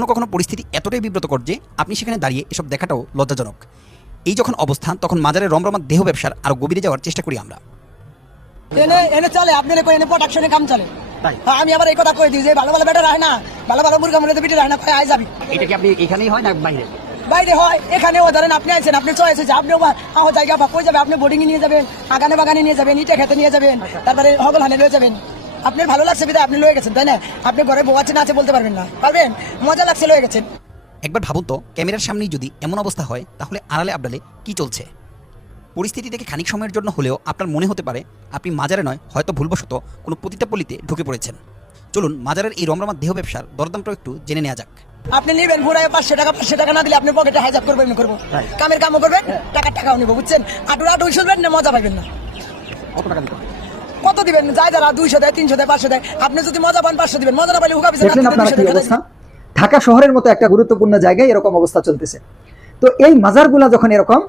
কখনো কখনো পরিস্থিতি এতটাই বিব্রতকর যে আপনি সেখানে দাঁড়িয়ে এসব দেখাটাও লজ্জাজনক। এই যখন অবস্থান, তখন মাজারের রমরমা দেহ ব্যবসার আরও গভীরে যাওয়ার চেষ্টা করি আমরা। এনে চলে আপনি এনে প্রোডাকশনে কাম চলে। আমি আবার এই কথা কই দিই যে ভালো ভালো বেটা রায় না, ভালো ভালো মুরগা মুরগা বিটে রায় না, আয় যাবি। এটা কি আপনি এখানেই হয় না বাইরে? বাইরে হয়, এখানেও ধরেন আপনি আছেন, আপনি চয়েস হয়েছে, আপনিও জায়গা কই যাবে, আপনি বোর্ডিং নিয়ে যাবেন, আগানে বাগানে নিয়ে যাবেন, ইটা খেতে নিয়ে যাবেন, তারপরে হগল হানে লয়ে যাবেন। আপনার ভালো লাগছে বিধায় আপনি লয়ে গেছেন, তাই না? আপনি ঘরে বউ আছে না আছে বলতে পারবেন না, পারবেন? মজা লাগছে লয়ে গেছেন। একবার ভাবুন তো, ক্যামেরার সামনেই যদি এমন অবস্থা হয়, তাহলে আড়ালে আবডালে কি চলছে? পরিস্থিতি থেকে খানিক সময়ের জন্য হলেও আপনার মনে হতে পারে আপনি মাজারে নয়, হয়তো ভুলবশত কোনো পতিতাপল্লীতে ঢুকে পড়েছেন। চলুন মাজারের এই রমরমা দেহ ব্যবসার দরদামটা একটু জেনে নেওয়া যাক। আপনি নিবেন ঘুরায় 500 টাকা না দিলে আপনি পকেটে হাইজাব করবেন, করবো কামের কামও করবেন, টাকাও নিবো, বুঝছেন? আটু শুনবেন না, মজা পাইবেন না। কত টাকা দিতে? কত দিবেন? যায় যারা 200 দেয়, 300 দেয়, 500 দেয়। আপনি যদি মজা পান 500 দিবেন, মজা না পাইলে হুকা দেখলেন আপনারা কি অবস্থা? ঢাকা শহরের মতো একটা গুরুত্বপূর্ণ জায়গায় এরকম অবস্থা চলতেছে। তো এই মাজারগুলা যখন এরকম